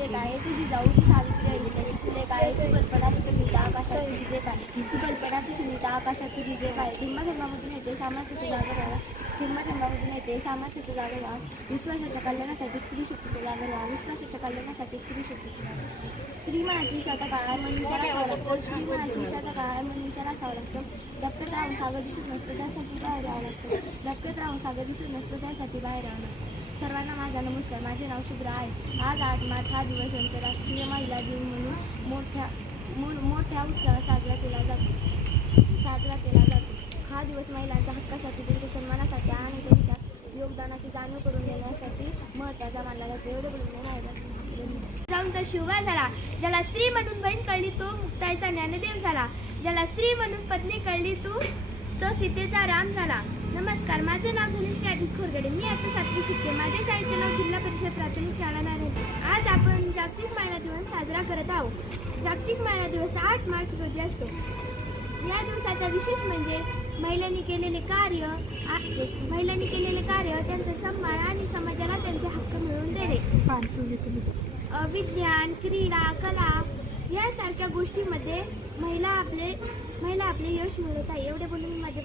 लेक आहे, तुझी जाऊ ती सावित्री अहिल्याची तू लेक आहे, तू कल्पना तू सुनीता आकाशात तुझी जे आहे, तू कल्पना तू सुनीता आकाशात तुझी जे आहे, धर्माधर्मामधून येते सामर्थ्याचं जागर व्हा, धर्माधर्मामधून येते सामर्थ्याचं जागर व्हा, विश्वासाच्या कल्याणासाठी स्त्री शक्तीचं जागर व्हा, विश्वासाच्या कल्याणासाठी स्त्री शक्तीचं स्त्री मनाची विषाता काळा मन विषाला असावं लागतं, स्त्री मनाची विषाता काळा मन विषाला असावं लागतं, धक्कत राहून सागर दिसत नसतं त्यासाठी बाहेर यावं लागतं, धक्कत राहून सागर दिसत नसतं त्यासाठी बाहेर यावं लागतं. सर्वांना माझा नमस्कार. माझे नाव शुभ्र आहे. आज 8 मार्च हा दिवस आंतरराष्ट्रीय महिला दिन म्हणून मोठ्या उत्साहात साजरा केला जातो. हा दिवस महिलांच्या हक्कासाठी, त्यांच्या सन्मानासाठी आणि त्यांच्या योगदानाची जाणीव करून देण्यासाठी महत्त्वाचा मानला जातो. एवढे बोलून जाऊन तर शिवबा झाला, ज्याला स्त्री म्हणून बहीण कळली तो मुक्ताईचा ज्ञानदेव झाला, ज्याला स्त्री म्हणून पत्नी कळली तो सीतेचा राम झाला. नमस्कार, माझे नाव धनुश्री अधिक खोरगडे. मी आता 7वी शिकते. माझ्या शाळेचे नाव जिल्हा परिषद प्राथमिक शाळा नारायण. आज आपण जागतिक महिला दिवस साजरा करत आहोत. जागतिक महिला दिवस 8 मार्च रोजी असतो. या दिवसाचा विशेष म्हणजे महिलांनी केलेले कार्य, त्यांचा सन्मान आणि समाजाला त्यांचे हक्क मिळवून देणे. विज्ञान, क्रीडा, कला यासारख्या गोष्टींमध्ये महिला आपले यश मिळवत आहे. एवढे बोलून मी माझ्या